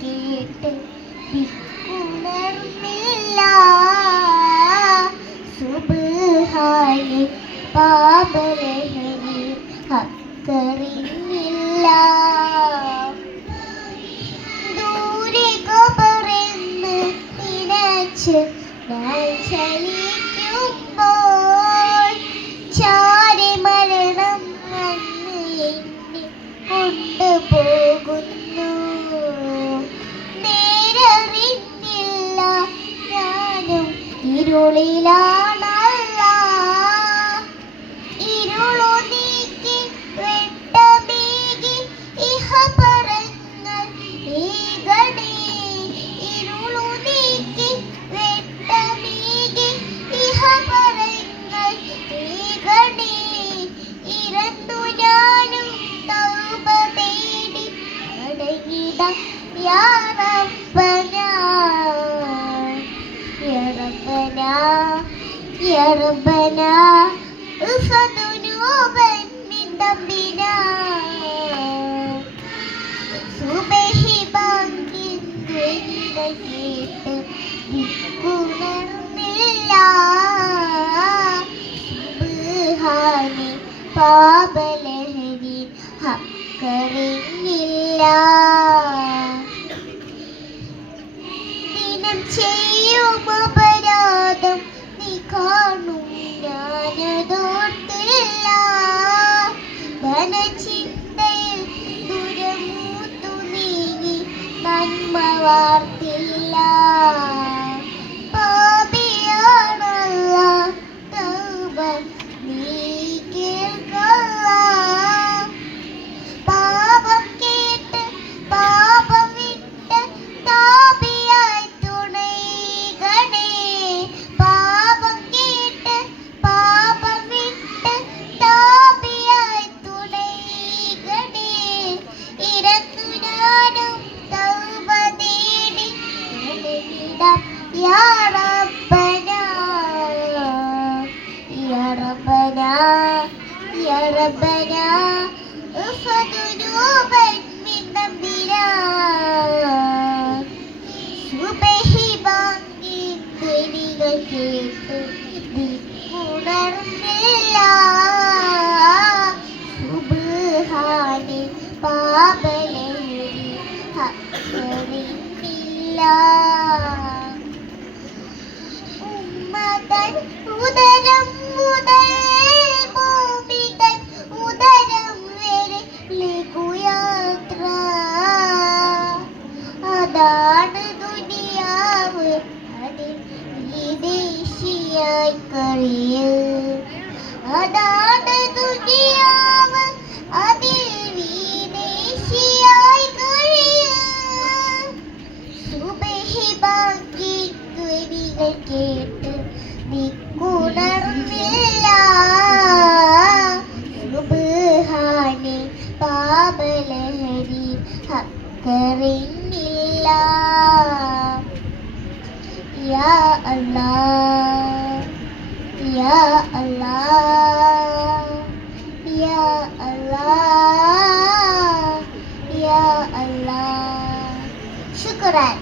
കേട്ട് ഉണർന്നില്ല. സുബ്ഹാനി പാപലഹരി ഹക്കറിഞ്ഞില്ല. ദൂരെ ഖബറെന്ന് നിനച്ച് ഞാൻ ചലിക്കുമ്പോൾ ചാരി മരണം വന്ന് എന്നെ കൊണ്ടുപോകുന്നു. നേരറിഞ്ഞില്ല ഞാനും ഇരുളിലാണല്ല. ഇരുളു നീക്കി വെട്ടമേകി ഇഹപരങ്ങൾ ഏകണേ. ഇരുളു നീക്കി വെട്ടമേകി ഇഹപരങ്ങൾ ഏകണേ. ഇരന്നു ഞാനും തൗബ തേടി മടങ്ങിടാം യാ റബ്ബനാ. യാ റബ്ബനാ യാ റബ്ബനാ ഉഫദുനൂബൻ മിൻ ദംബിനാ. സുബ്ഹി ബാങ്കിൻ ധ്വനികൾ കേട്ട് ദിക്കുണർന്നില്ല. സുബ്ഹാനി പാപലഹരി ഹക്കറിഞ്ഞില്ല. ദിനം ചെയ്യും അപരാധം നീ കാണും ഞാനതോർത്തില്ല. ധനചിന്തയിൽ ദുരമൂത്തു നീങ്ങി നന്മ വാർത്തില്ല. പാപിയാണല്ല തൗബ നീ കേൾക്കല്ല. പാപം കേട്ട് പാപം വിട്ട് താപിയായി തുണൈകണേ. പാപം കേട്ട് പാപം വിട്ട് താപിയായി തുണൈകണേ. ഇരന്നു ഞാനും തൗബ തേടി മടങ്ങിടാം യാ റബ്ബനാ. യാ റബ്ബനാ യാ റബ്ബനാ ഉഫദുനൂബൻ മിൻ ദംബിനാ. സുബ്ഹി ബാങ്കിൻ ധ്വനികൾ കേട്ട് ദിക്കുണർന്നില്ല. സുബ്ഹാനി പാപലഹരി ഹക്കറിഞ്ഞില്ല. ഉമ്മതൻ ഉദരം മുതൽ ഭൂമി തൻ ഉദരം വരെ ലഘുയാത്ര. അതാണ് ദുനിയാവ് അതിൽ വിദേശിയായി കഴിയൽ. അതാണ് ദുനിയാവ് അതിൽ വിദേശിയായി കഴിയൽ. സുബ്ഹി ബാങ്കിൻ ധ്വനികൾ കേട്ട് ദിക്കുണർന്നില്ല. സുബ്ഹാനി പാപലഹരി ഹക്കറിഞ്ഞില്ല. യാ അല്ലാഹ് യാ അല്ലാഹ് യാ അല്ലാഹ് യാ അല്ലാഹ്. ശുക്രാൻ.